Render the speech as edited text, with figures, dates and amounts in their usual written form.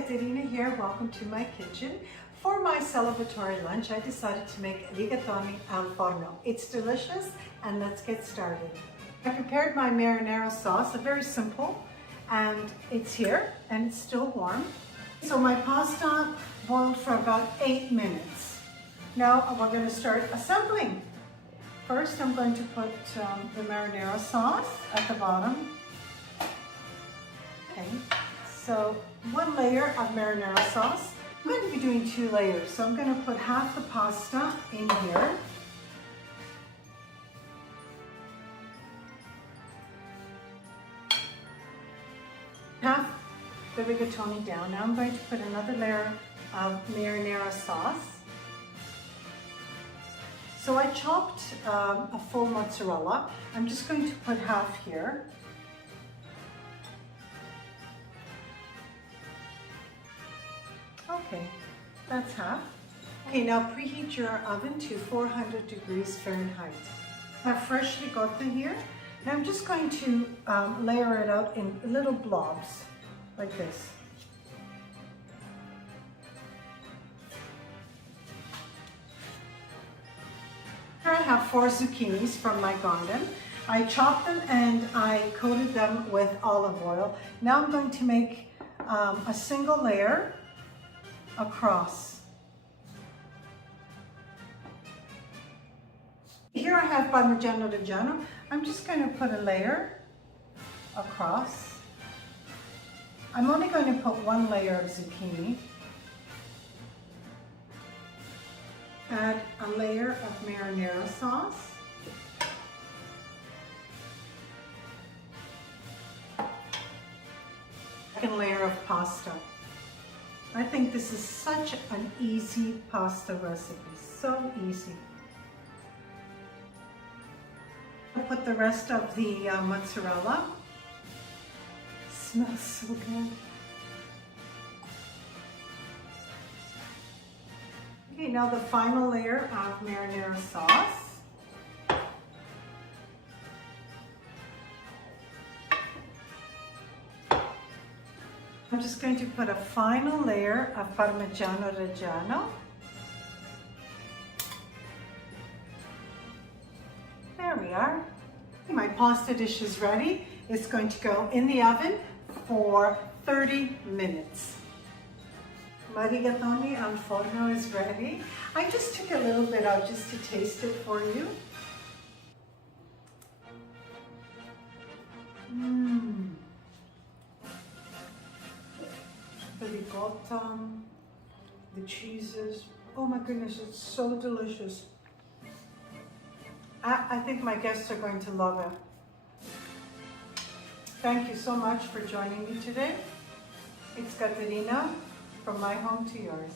Katerina here, welcome to my kitchen. For my celebratory lunch, I decided to make Rigatoni Al Forno. It's delicious, and let's get started. I prepared my marinara sauce, very simple, and it's here, and it's still warm. So my pasta boiled for about 8 minutes. Now we're going to start assembling. First, I'm going to put the marinara sauce at the bottom. Okay, so 1 layer of marinara sauce. I'm going to be doing 2 layers, so I'm going to put half the pasta in here. Half the rigatoni down. Now I'm going to put another layer of marinara sauce. So I chopped a full mozzarella. I'm just going to put half here. Okay, that's half. Okay, now preheat your oven to 400 degrees Fahrenheit. I have fresh ricotta here, and I'm just going to layer it out in little blobs, like this. Here I have 4 zucchinis from my garden. I chopped them and I coated them with olive oil. Now I'm going to make a single layer across. Here I have Parmigiano Reggiano. I'm just going to put a layer across. I'm only going to put 1 layer of zucchini. Add a layer of marinara sauce. Second layer of pasta. I think this is such an easy pasta recipe, so easy. I'll put the rest of the mozzarella. Smells so good. Okay, now the final layer of marinara sauce. I'm just going to put a final layer of Parmigiano Reggiano. There we are. My pasta dish is ready. It's going to go in the oven for 30 minutes. My Rigatoni Al Forno is ready. I just took a little bit out just to taste it for you. The ricotta, the cheeses. Oh my goodness, it's so delicious. I think my guests are going to love it. Thank you so much for joining me today. It's Katerina, from my home to yours.